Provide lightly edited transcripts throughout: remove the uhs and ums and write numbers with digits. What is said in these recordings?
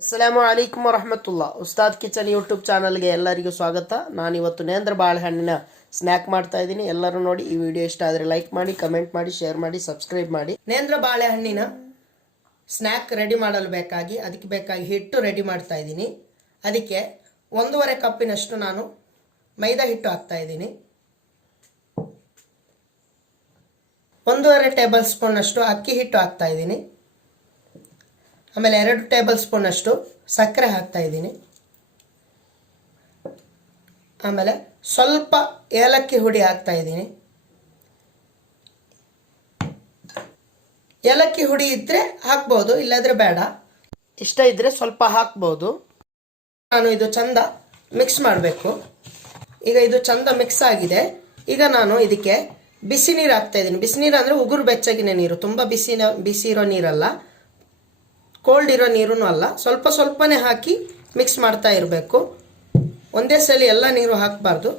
ಅಸ್ಸಲಾಮು ಅಲೈಕುಮ್ ವರಹಮತುಲ್ಲಾ. Ustad kitchen YouTube ಚಾನಲ್ಗೆ ಎಲ್ಲರಿಗೂ ಸ್ವಾಗತ. ನಾನಿವತ್ತು ನೇಂದ್ರ ಬಾಳೆಹಣ್ಣಿನ ಸ್ನ್ಯಾಕ್ ಮಾಡ್ತಾ ಇದ್ದೀನಿ. ಎಲ್ಲರೂ ನೋಡಿ ಈ ವಿಡಿಯೋ ಇಷ್ಟ ಆದರೆ ಲೈಕ್ ಮಾಡಿ, ಕಮೆಂಟ್ ಮಾಡಿ, ಶೇರ್ ಮಾಡಿ, ಸಬ್ಸ್ಕ್ರೈಬ್ ಮಾಡಿ. ನೇಂದ್ರ ಬಾಳೆಹಣ್ಣಿನ ಸ್ನ್ಯಾಕ್ ರೆಡಿ ಮಾಡಲು ಅದಕ್ಕೆ ಬೇಕಾಗಿ ಹಿಟ್ಟು ರೆಡಿ ಮಾಡ್ತಾ ಇದ್ದೀನಿ. ಅದಕ್ಕೆ 1.5 ಕಪ್ಪಿನಷ್ಟು ನಾನು ಮೈದಾ ಹಿಟ್ಟು ಹಾಕ್ತಾ ಇದ್ದೀನಿ. 1.5 ಟೇಬಲ್ ಸ್ಪೂನ್ ಅಷ್ಟು ಅಕ್ಕಿ ಹಿಟ್ಟು ಹಾಕ್ತಾ ಇದ್ದೀನಿ. ಆಮೇಲೆ 2 ಟೇಬಲ್ ಸ್ಪೂನ್ ಅಷ್ಟು ಸಕ್ಕರೆ ಹಾಕ್ತಾ ಇದ್ದೀನಿ. ಆಮೇಲೆ ಸ್ವಲ್ಪ ಏಲಕ್ಕಿ ಹುಡಿ ಹಾಕ್ತಾ ಇದ್ದೀನಿ. ಏಲಕ್ಕಿ ಹುಡಿ ಇದ್ದರೆ ಹಾಕ್ಬೋದು, ಇಲ್ಲಾಂದರೆ ಬೇಡ. ಇಷ್ಟ ಇದ್ದರೆ ಸ್ವಲ್ಪ ಹಾಕ್ಬೋದು. ನಾನು ಇದು ಚಂದ ಮಿಕ್ಸ್ ಮಾಡಬೇಕು. ಈಗ ಇದು ಚಂದ ಮಿಕ್ಸ್ ಆಗಿದೆ. ಈಗ ನಾನು ಇದಕ್ಕೆ ಬಿಸಿ ನೀರು ಹಾಕ್ತಾ ಇದ್ದೀನಿ. ಬಿಸಿ ನೀರು ಅಂದರೆ ಉಗುರು ಬೆಚ್ಚಗಿನ ನೀರು, ತುಂಬ ಬಿಸಿ ಇರೋ ನೀರಲ್ಲ, ಕೋಲ್ಡ್ ಇರೋ ನೀರೂ ಅಲ್ಲ. ಸ್ವಲ್ಪ ಸ್ವಲ್ಪನೇ ಹಾಕಿ ಮಿಕ್ಸ್ ಮಾಡ್ತಾ ಇರಬೇಕು. ಒಂದೇ ಸಲ ಎಲ್ಲ ನೀರು ಹಾಕಬಾರ್ದು.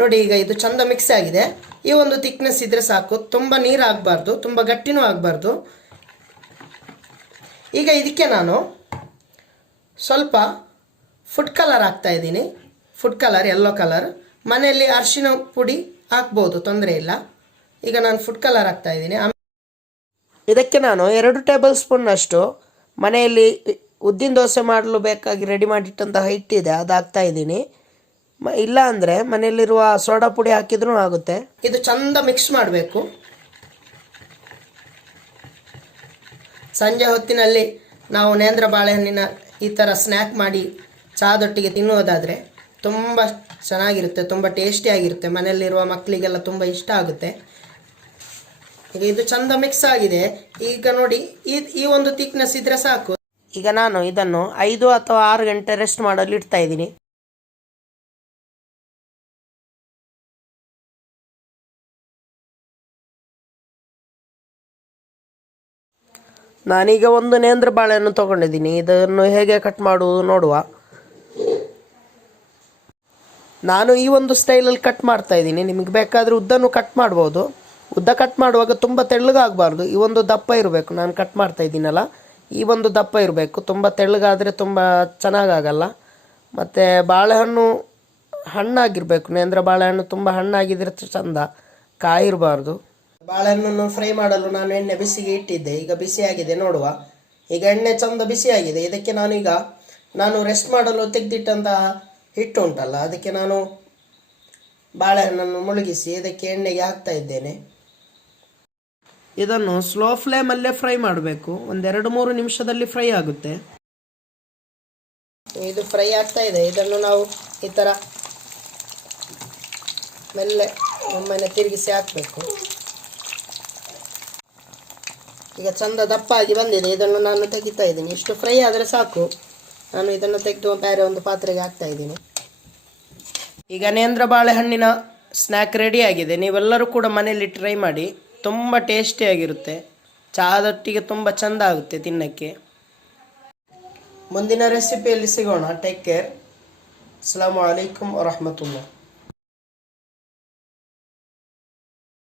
ನೋಡಿ, ಈಗ ಇದು ಚಂದ ಮಿಕ್ಸ್ ಆಗಿದೆ. ಈ ಒಂದು ಥಿಕ್ನೆಸ್ ಇದ್ದರೆ ಸಾಕು, ತುಂಬ ನೀರು ಆಗಬಾರ್ದು, ತುಂಬ ಗಟ್ಟಿನೂ ಆಗಬಾರ್ದು. ಈಗ ಇದಕ್ಕೆ ನಾನು ಸ್ವಲ್ಪ ಫುಡ್ ಕಲರ್ ಹಾಕ್ತಾ ಇದ್ದೀನಿ. Food colour, yellow colour. ಮನೆಯಲ್ಲಿ ಅರಿಶಿನ ಪುಡಿ ಹಾಕ್ಬೋದು, ತೊಂದರೆ ಇಲ್ಲ. ಈಗ ನಾನು ಫುಡ್ ಕಲರ್ ಹಾಕ್ತಾ ಇದ್ದೀನಿ. ಇದಕ್ಕೆ ನಾನು 2 ಟೇಬಲ್ ಸ್ಪೂನ್ ಅಷ್ಟು ಮನೆಯಲ್ಲಿ ಉದ್ದಿನ ದೋಸೆ ಮಾಡಲು ಬೇಕಾಗಿ ರೆಡಿ ಮಾಡಿಟ್ಟಂತಹ ಹಿಟ್ಟಿದೆ, ಅದು ಹಾಕ್ತಾ ಇದ್ದೀನಿ. ಇಲ್ಲ ಅಂದರೆ ಮನೆಯಲ್ಲಿರುವ ಸೋಡಾ ಪುಡಿ ಹಾಕಿದ್ರೂ ಆಗುತ್ತೆ. ಇದು ಚಂದ ಮಿಕ್ಸ್ ಮಾಡಬೇಕು. ಸಂಜೆ ಹೊತ್ತಿನಲ್ಲಿ ನಾವು ನೇಂದ್ರ ಬಾಳೆಹಣ್ಣಿನ ಈ ಥರ ಸ್ನ್ಯಾಕ್ ಮಾಡಿ ಚಹಾದೊಟ್ಟಿಗೆ ತಿನ್ನುವುದಾದರೆ ತುಂಬ ಚೆನ್ನಾಗಿರುತ್ತೆ, ತುಂಬ ಟೇಸ್ಟಿಯಾಗಿರುತ್ತೆ. ಮನೆಯಲ್ಲಿರುವ ಮಕ್ಕಳಿಗೆಲ್ಲ ತುಂಬ ಇಷ್ಟ ಆಗುತ್ತೆ. ಈಗ ಇದು ಚಂದ ಮಿಕ್ಸ್ ಆಗಿದೆ. ಈಗ ನೋಡಿ, ಈ ಒಂದು ಥಿಕ್ನೆಸ್ ಇದ್ರೆ ಸಾಕು. ಈಗ ನಾನು ಇದನ್ನು 5 ಅಥವಾ 6 ಗಂಟೆ ರೆಸ್ಟ್ ಮಾಡಲು ಇಡ್ತಾ ಇದ್ದೀನಿ. ನಾನೀಗ ಒಂದು ನೇಂದ್ರ ಬಾಳೆಯನ್ನು ತಗೊಂಡಿದ್ದೀನಿ. ಇದನ್ನು ಹೇಗೆ ಕಟ್ ಮಾಡುವುದು ನೋಡುವ. ನಾನು ಈ ಒಂದು ಸ್ಟೈಲಲ್ಲಿ ಕಟ್ ಮಾಡ್ತಾ ಇದ್ದೀನಿ. ನಿಮಗೆ ಬೇಕಾದರೆ ಉದ್ದನ್ನು ಕಟ್ ಮಾಡ್ಬೋದು. ಉದ್ದ ಕಟ್ ಮಾಡುವಾಗ ತುಂಬ ತೆಳ್ಳಗಾಗಬಾರ್ದು, ಈ ಒಂದು ದಪ್ಪ ಇರಬೇಕು. ನಾನು ಕಟ್ ಮಾಡ್ತಾ ಇದ್ದೀನಲ್ಲ, ಈ ಒಂದು ದಪ್ಪ ಇರಬೇಕು. ತುಂಬ ತೆಳ್ಳಗಾದರೆ ತುಂಬ ಚೆನ್ನಾಗಾಗಲ್ಲ. ಮತ್ತು ಬಾಳೆಹಣ್ಣು ಹಣ್ಣಾಗಿರಬೇಕು. ನೇಂದ್ರ ಬಾಳೆಹಣ್ಣು ತುಂಬ ಹಣ್ಣಾಗಿದ್ದರೆ ಚಂದ, ಕಾಯಿರಬಾರ್ದು. ಬಾಳೆಹಣ್ಣನ್ನು ಫ್ರೈ ಮಾಡಲು ನಾನು ಎಣ್ಣೆ ಬಿಸಿಗೆ ಇಟ್ಟಿದ್ದೆ. ಈಗ ಬಿಸಿಯಾಗಿದೆ ನೋಡುವ. ಈಗ ಎಣ್ಣೆ ಚಂದ ಬಿಸಿಯಾಗಿದೆ. ಇದಕ್ಕೆ ನಾನು ರೆಸ್ಟ್ ಮಾಡಲು ತೆಗೆದಿಟ್ಟಂತಹ ಹಿಟ್ಟು ಉಂಟಲ್ಲ, ಅದಕ್ಕೆ ನಾನು ಬಾಳೆಹಣ್ಣನ್ನು ಮುಳುಗಿಸಿ ಇದಕ್ಕೆ ಎಣ್ಣೆಗೆ ಹಾಕ್ತಾ ಇದ್ದೇನೆ. ಇದನ್ನು ಸ್ಲೋ ಫ್ಲೇಮಲ್ಲೇ ಫ್ರೈ ಮಾಡಬೇಕು. 1-2-3 ನಿಮಿಷದಲ್ಲಿ ಫ್ರೈ ಆಗುತ್ತೆ. ಇದು ಫ್ರೈ ಆಗ್ತಾ ಇದೆ. ಇದನ್ನು ನಾವು ಈ ಥರ ಮೆಲ್ಲೆ ಒಮ್ಮೆ ತಿರುಗಿಸಿ ಹಾಕಬೇಕು. ಈಗ ಚಂದ ದಪ್ಪಾಗಿ ಬಂದಿದೆ. ಇದನ್ನು ನಾನು ತೆಗಿತಾ ಇದ್ದೀನಿ. ಇಷ್ಟು ಫ್ರೈ ಆದರೆ ಸಾಕು. ನಾನು ಇದನ್ನು ತೆಗೆದು ಬೇರೆ ಒಂದು ಪಾತ್ರೆಗೆ ಹಾಕ್ತಾ ಇದ್ದೀನಿ. ಈಗ ನೇಂದ್ರ ಬಾಳೆಹಣ್ಣಿನ ಸ್ನ್ಯಾಕ್ ರೆಡಿಯಾಗಿದೆ. ನೀವೆಲ್ಲರೂ ಕೂಡ ಮನೆಯಲ್ಲಿ ಟ್ರೈ ಮಾಡಿ, ತುಂಬ ಟೇಸ್ಟಿಯಾಗಿರುತ್ತೆ. ಚಹಾದೊಟ್ಟಿಗೆ ತುಂಬ ಚೆಂದ ಆಗುತ್ತೆ ತಿನ್ನಕ್ಕೆ. ಮುಂದಿನ ರೆಸಿಪಿಯಲ್ಲಿ ಸಿಗೋಣ. Take care. ಅಸ್ಸಲಾಮು ಅಲೈಕುಮ್ ವರಹಮತುಲ್ಲಾ.